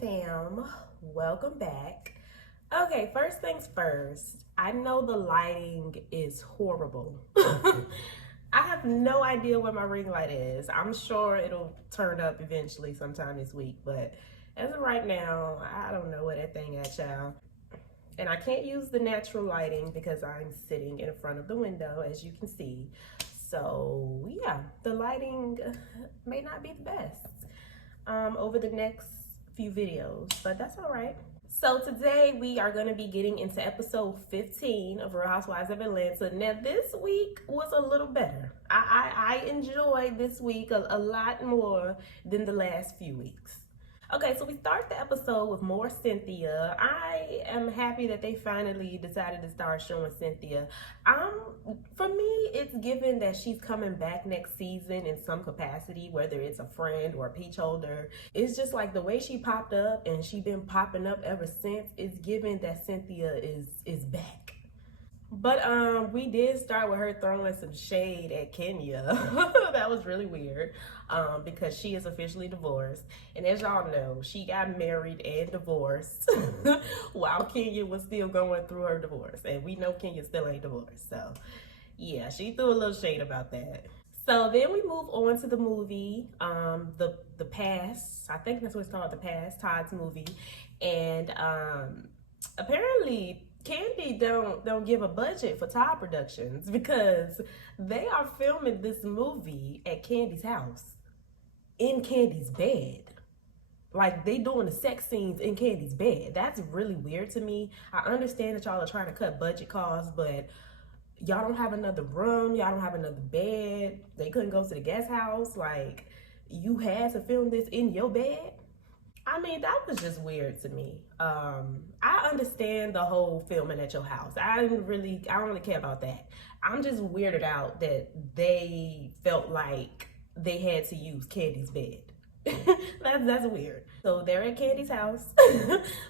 fam, welcome back. Okay, first things first, I know the lighting is horrible. I have no idea where my ring light is. I'm sure it'll turn up eventually sometime this week, but as of right now, I don't know where that thing at, y'all. And I can't use the natural lighting because I'm sitting in front of the window, as you can see. So yeah, the lighting may not be the best over the next few videos, but that's all right. So today we are going to be getting into episode 15 of Real Housewives of Atlanta. Now this week was a little better. I enjoyed this week a lot more than the last few weeks. Okay, so we start the episode with more Cynthia. I am happy that they finally decided to start showing Cynthia. For me, it's given that she's coming back next season in some capacity, whether it's a friend or a peach holder. It's just like the way she popped up and she been popping up ever since. It's given that Cynthia is back. But we did start with her throwing some shade at Kenya. That was really weird because she is officially divorced. And as y'all know, she got married and divorced while Kenya was still going through her divorce. And we know Kenya still ain't divorced. So yeah, she threw a little shade about that. So then we move on to the movie, the Past. I think that's what it's called, The Past, Todd's movie. And apparently Candy don't give a budget for Todd Productions because they are filming this movie at Candy's house, in Candy's bed. Like, they doing the sex scenes in Candy's bed. That's really weird to me. I understand that y'all are trying to cut budget costs, but y'all don't have another room, y'all don't have another bed. They couldn't go to the guest house. Like, you had to film this in your bed? I mean, that was just weird to me. I understand the whole filming at your house. I don't really care about that. I'm just weirded out that they felt like they had to use Candy's bed. That's weird. So they're at Candy's house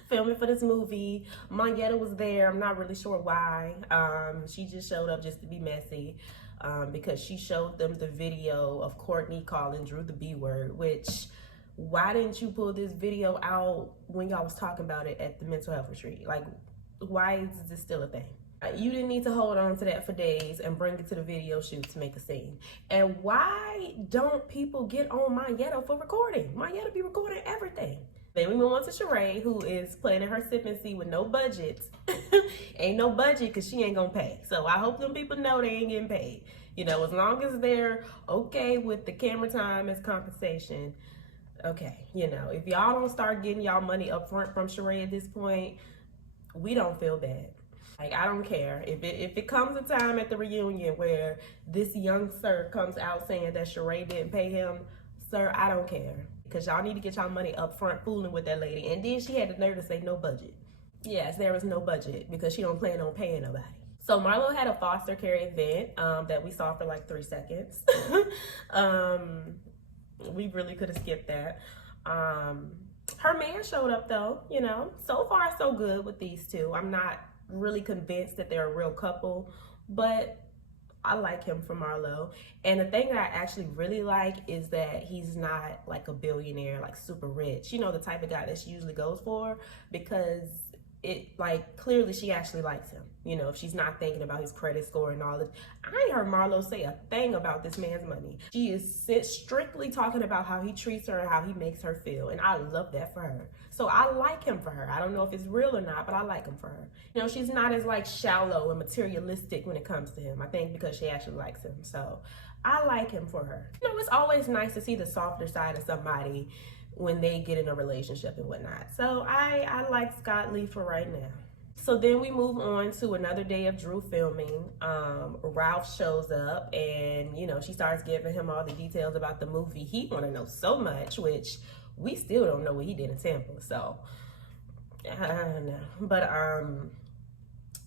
filming for this movie. Monyetta was there. I'm not really sure why. She just showed up just to be messy because she showed them the video of Courtney calling Drew the B word, which... Why didn't you pull this video out when y'all was talking about it at the mental health retreat? Like, why is this still a thing? You didn't need to hold on to that for days and bring it to the video shoot to make a scene. And why don't people get on Monyetta for recording? Monyetta be recording everything. Then we move on to Sheree, who is playing in her sipping seat with no budget. Ain't no budget because she ain't gonna pay. So I hope them people know they ain't getting paid. You know, as long as they're okay with the camera time as compensation, okay, you know, if y'all don't start getting y'all money up front from Sheree at this point, we don't feel bad. Like, I don't care. If it comes a time at the reunion where this young sir comes out saying that Sheree didn't pay him, sir, I don't care. Because y'all need to get y'all money up front fooling with that lady. And then she had the nerve to say no budget. Yes, there was no budget because she don't plan on paying nobody. So Marlo had a foster care event that we saw for like 3 seconds. We really could have skipped that. Her man showed up though, you know. So far so good with these two. I'm not really convinced that they're a real couple, but I like him for Marlo. And the thing that I actually really like is that he's not like a billionaire, like super rich. You know, the type of guy that she usually goes for, because it, like, clearly she actually likes him. You know, if she's not thinking about his credit score and all this. I ain't heard Marlo say a thing about this man's money. She is strictly talking about how he treats her and how he makes her feel. And I love that for her. So I like him for her. I don't know if it's real or not, but I like him for her. You know, she's not as like shallow and materialistic when it comes to him. I think because she actually likes him. So I like him for her. You know, it's always nice to see the softer side of somebody when they get in a relationship and whatnot. So I like Scott Lee for right now. So then we move on to another day of Drew filming. Ralph shows up and, you know, she starts giving him all the details about the movie. He want to know so much, which we still don't know what he did in Tampa. So I don't know. But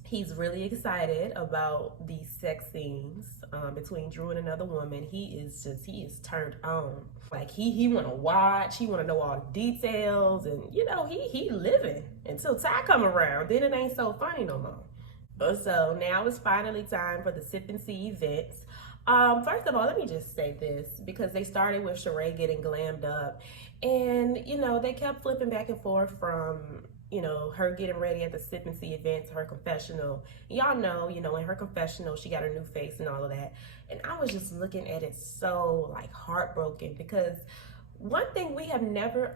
he's really excited about these sex scenes between Drew and another woman. He is turned on. Like, he want to watch, he want to know all the details, and, you know, he living until Ty come around. Then it ain't so funny no more. So now it's finally time for the Sip and See events. First of all, let me just say this because they started with Sheree getting glammed up, and they kept flipping back and forth from her getting ready at the Sip and See event to her confessional. Y'all know, in her confessional, she got her new face and all of that, and I was just looking at it so like heartbroken because one thing we never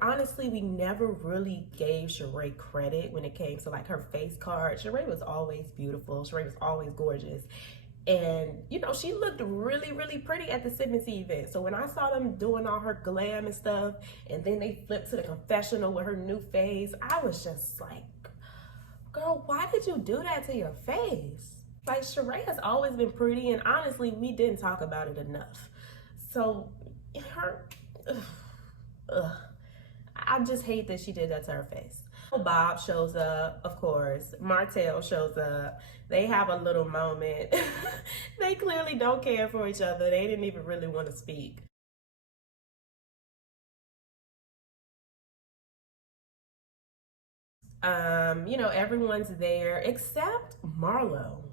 really gave Sheree credit when it came to like her face card. Sheree was always beautiful. Sheree was always gorgeous. And, she looked really, really pretty at the Sip and See event. So when I saw them doing all her glam and stuff, and then they flipped to the confessional with her new face, I was just like, girl, why did you do that to your face? Like, Sheree has always been pretty, and honestly, we didn't talk about it enough. So, I just hate that she did that to her face. Bob shows up, of course. Martell shows up. They have a little moment. They clearly don't care for each other. They didn't even really want to speak. Everyone's there except Marlo.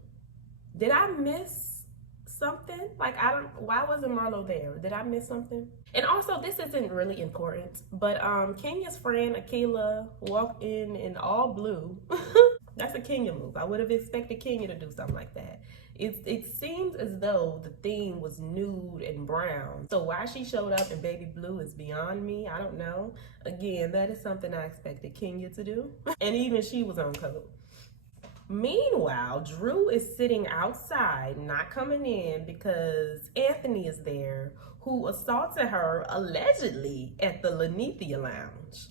Did I miss something? Like, why wasn't Marlo there? Did I miss something? And also, this isn't really important, but Kenya's friend Akila walked in all blue. That's a Kenya move. I would have expected Kenya to do something like that. It seems as though the theme was nude and brown. So why she showed up in baby blue is beyond me. I don't know. Again, that is something I expected Kenya to do. And even she was on code. Meanwhile, Drew is sitting outside, not coming in because Anthony is there, who assaulted her allegedly at the Lenithia Lounge.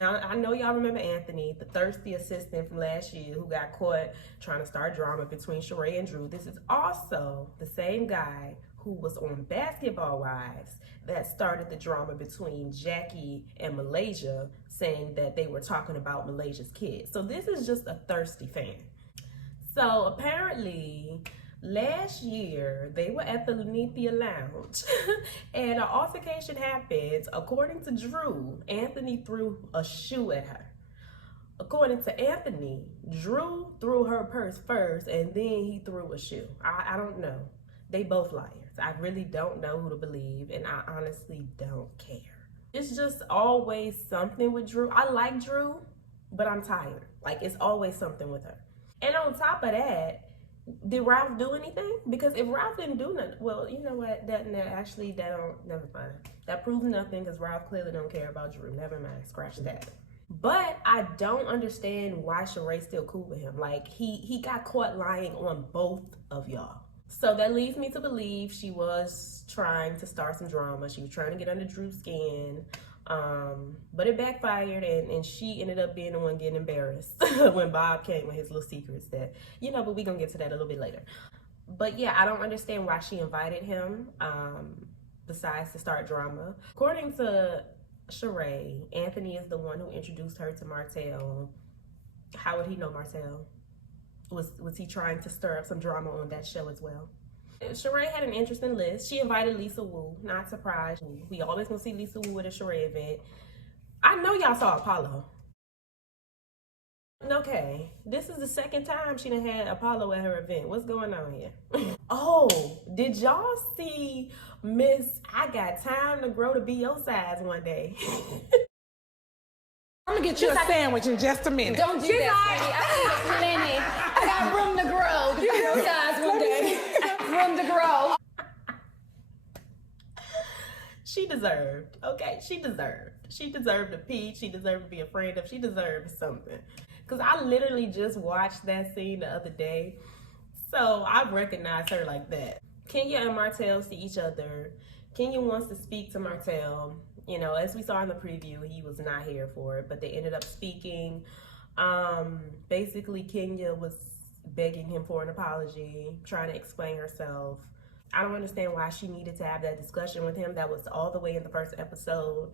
Now, I know y'all remember Anthony, the thirsty assistant from last year who got caught trying to start drama between Sheree and Drew. This is also the same guy who was on Basketball Wives that started the drama between Jackie and Malaysia, saying that they were talking about Malaysia's kids. So this is just a thirsty fan. So apparently, last year, they were at the Lenithia Lounge and an altercation happened. According to Drew, Anthony threw a shoe at her. According to Anthony, Drew threw her purse first and then he threw a shoe. I don't know. They both liars. I really don't know who to believe, and I honestly don't care. It's just always something with Drew. I like Drew, but I'm tired. Like, it's always something with her. And on top of that, did Ralph do anything? Because if Ralph didn't do nothing, well, you know what? Never mind. That proves nothing because Ralph clearly don't care about Drew. Never mind. Scratch that. But I don't understand why Sheree's still cool with him. Like, he got caught lying on both of y'all. So that leads me to believe she was trying to start some drama. She was trying to get under Drew's skin. But it backfired, and she ended up being the one getting embarrassed when Bob came with his little secrets that, but we're going to get to that a little bit later. But yeah, I don't understand why she invited him, besides to start drama. According to Sheree, Anthony is the one who introduced her to Martell. How would he know Martell? Was he trying to stir up some drama on that show as well? Sheree had an interesting list. She invited Lisa Wu, not surprised. We always gonna see Lisa Wu at a Sheree event. I know y'all saw Apollo. Okay, this is the second time she done had Apollo at her event. What's going on here? Oh, did y'all see Miss I Got Time to Grow to Be Your Size one day? I'm gonna get you a sandwich in just a minute. Don't do that, sweetie. I need plenty. I got room to grow. Give your size one day. Room to grow. She deserved, okay? She deserved a peach. She deserved to be a friend of. She deserved something. Because I literally just watched that scene the other day. So I recognized her like that. Kenya and Martell see each other. Kenya wants to speak to Martell. As we saw in the preview, he was not here for it, but they ended up speaking. Basically, Kenya was begging him for an apology, trying to explain herself. I don't understand why she needed to have that discussion with him. That was all the way in the first episode.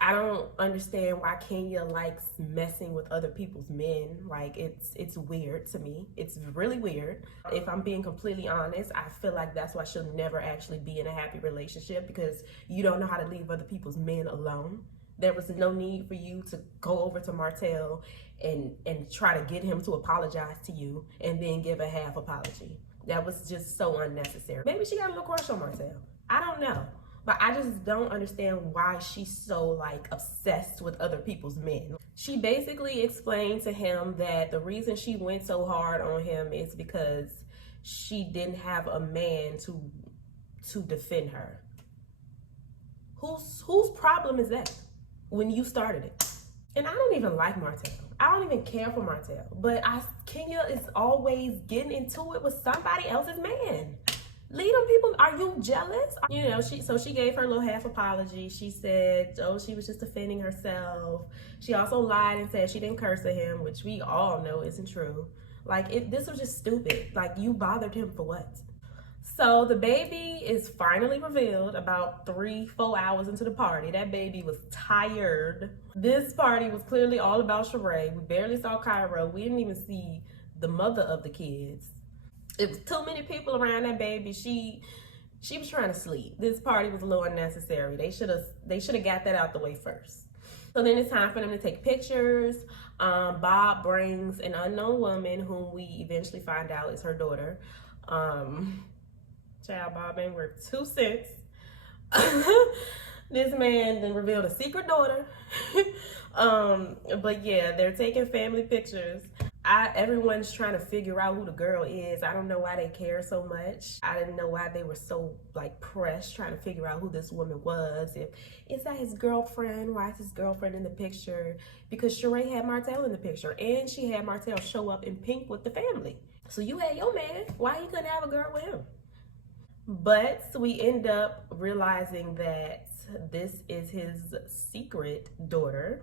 I don't understand why Kenya likes messing with other people's men. Like, it's weird to me. It's really weird. If I'm being completely honest, I feel like that's why she'll never actually be in a happy relationship, because you don't know how to leave other people's men alone. There was no need for you to go over to Martell and try to get him to apologize to you and then give a half apology. That was just so unnecessary. Maybe she got a little crush on Martell. I don't know. But I just don't understand why she's so like obsessed with other people's men. She basically explained to him that the reason she went so hard on him is because she didn't have a man to defend her. Whose problem is that when you started it? And I don't even like Martell. I don't even care for Martell. But Kenya is always getting into it with somebody else's man. Leave them people. Are you jealous? You know, she gave her little half apology. She said, oh, she was just defending herself. She also lied and said she didn't curse at him, which we all know isn't true. Like, this was just stupid. Like, you bothered him for what? So the baby is finally revealed about 3-4 hours into the party. That baby was tired. This party was clearly all about Sheree. We barely saw Cairo. We didn't even see the mother of the kids. It was too many people around that baby. She was trying to sleep. This party was a little unnecessary. They should have got that out the way first. So then it's time for them to take pictures. Bob brings an unknown woman whom we eventually find out is her daughter. Child, Bob ain't worth 2 cents. This man then revealed a secret daughter. But yeah, they're taking family pictures. Everyone's trying to figure out who the girl is. I don't know why they care so much. I didn't know why they were so like pressed trying to figure out who this woman was. Is that his girlfriend? Why is his girlfriend in the picture? Because Sheree had Martell in the picture, and she had Martell show up in pink with the family. So you had your man. Why you couldn't have a girl with him? But we end up realizing that this is his secret daughter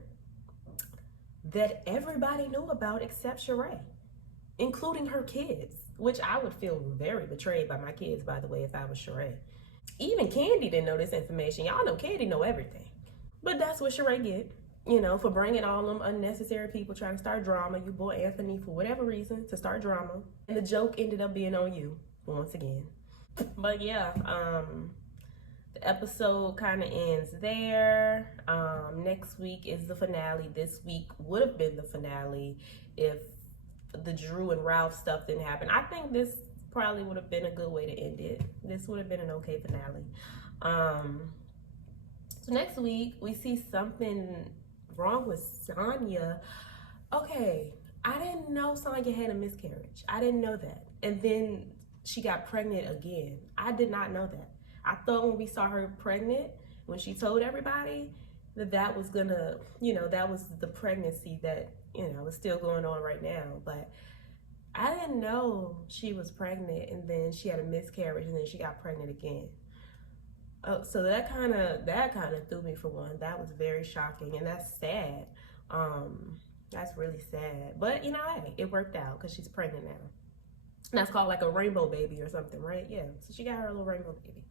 that everybody knew about except Sheree, including her kids, which I would feel very betrayed by my kids, by the way, if I was Sheree. Even Candy didn't know this information. Y'all know Candy know everything. But that's what Sheree get, you know, for bringing all them unnecessary people trying to start drama. You brought Anthony for whatever reason to start drama. And the joke ended up being on you once again. But yeah, the episode kind of ends there. Next week is the finale. This week would have been the finale if the Drew and Ralph stuff didn't happen. I think this probably would have been a good way to end it. This would have been an okay finale. So next week we see something wrong with Sonya. Okay, I didn't know Sonya had a miscarriage. I didn't know that. And then she got pregnant again. I did not know that. I thought when we saw her pregnant, when she told everybody that was gonna, you know, that was the pregnancy that, you know, is still going on right now. But I didn't know she was pregnant and then she had a miscarriage and then she got pregnant again. Oh, so that kind of threw me for one. That was very shocking, and that's sad. That's really sad. But you know, hey, it worked out because she's pregnant now. And that's called like a rainbow baby or something, right? Yeah. So she got her little rainbow baby.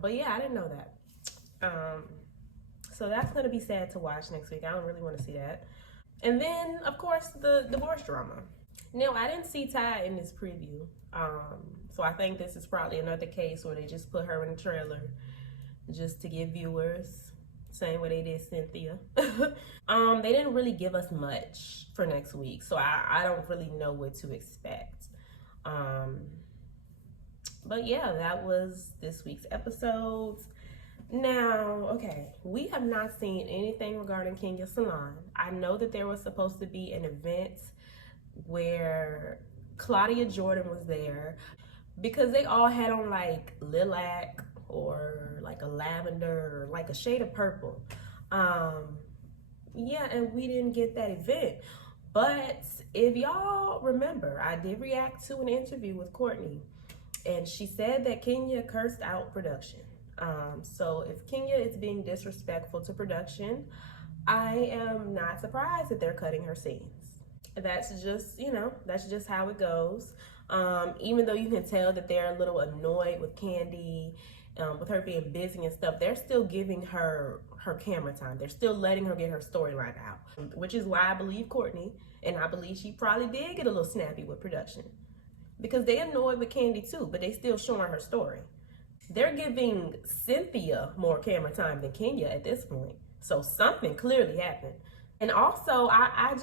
But yeah, I didn't know that. So that's gonna be sad to watch next week. I don't really want to see that. And then, of course, the divorce drama. Now, I didn't see Ty in this preview. So I think this is probably another case where they just put her in the trailer just to give viewers, same way they did Cynthia. They didn't really give us much for next week, so I don't really know what to expect. But yeah, that was this week's episodes. Now, okay, we have not seen anything regarding Kenya's salon. I know that there was supposed to be an event where Claudia Jordan was there because they all had on like lilac or like a lavender or like a shade of purple. Yeah, and we didn't get that event. But if y'all remember, I did react to an interview with Courtney, and she said that Kenya cursed out production. So if Kenya is being disrespectful to production, I am not surprised that they're cutting her scenes. That's just, you know, that's just how it goes. Even though you can tell that they're a little annoyed with Candy, with her being busy and stuff, they're still giving her camera time. They're still letting her get her storyline out, which is why I believe Courtney, and I believe she probably did get a little snappy with production because they annoyed with Candy too, but they still showing her story. They're giving Cynthia more camera time than Kenya at this point. So something clearly happened. And also, I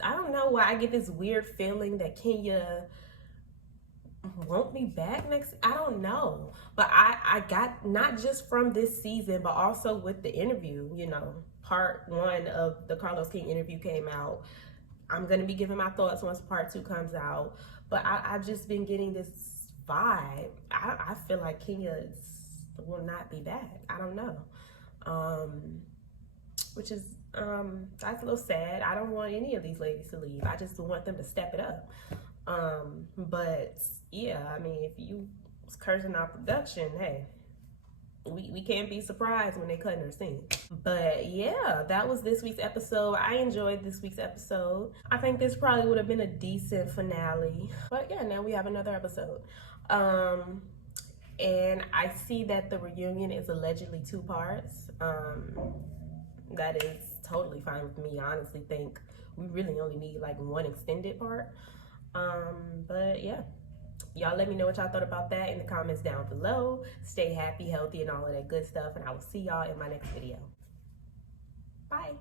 don't know why I get this weird feeling that Kenya won't be back next. I don't know, but I got, not just from this season, but also with the interview, you know, part 1 of the Carlos King interview came out. I'm gonna be giving my thoughts once part 2 comes out, but I've just been getting this vibe. I feel like Kenya will not be back. I don't know, which is that's a little sad. I don't want any of these ladies to leave. I just want them to step it up. But yeah, I mean, if you was cursing our production, hey, we can't be surprised when they cutting her scene. But yeah, that was this week's episode. I enjoyed this week's episode. I think this probably would have been a decent finale. But yeah, now we have another episode. And I see that the reunion is allegedly 2 parts. That is totally fine with me. I honestly think we really only need like 1 extended part. But yeah, y'all let me know what y'all thought about that in the comments down below. Stay happy, healthy, and all of that good stuff, and I will see y'all in my next video. Bye.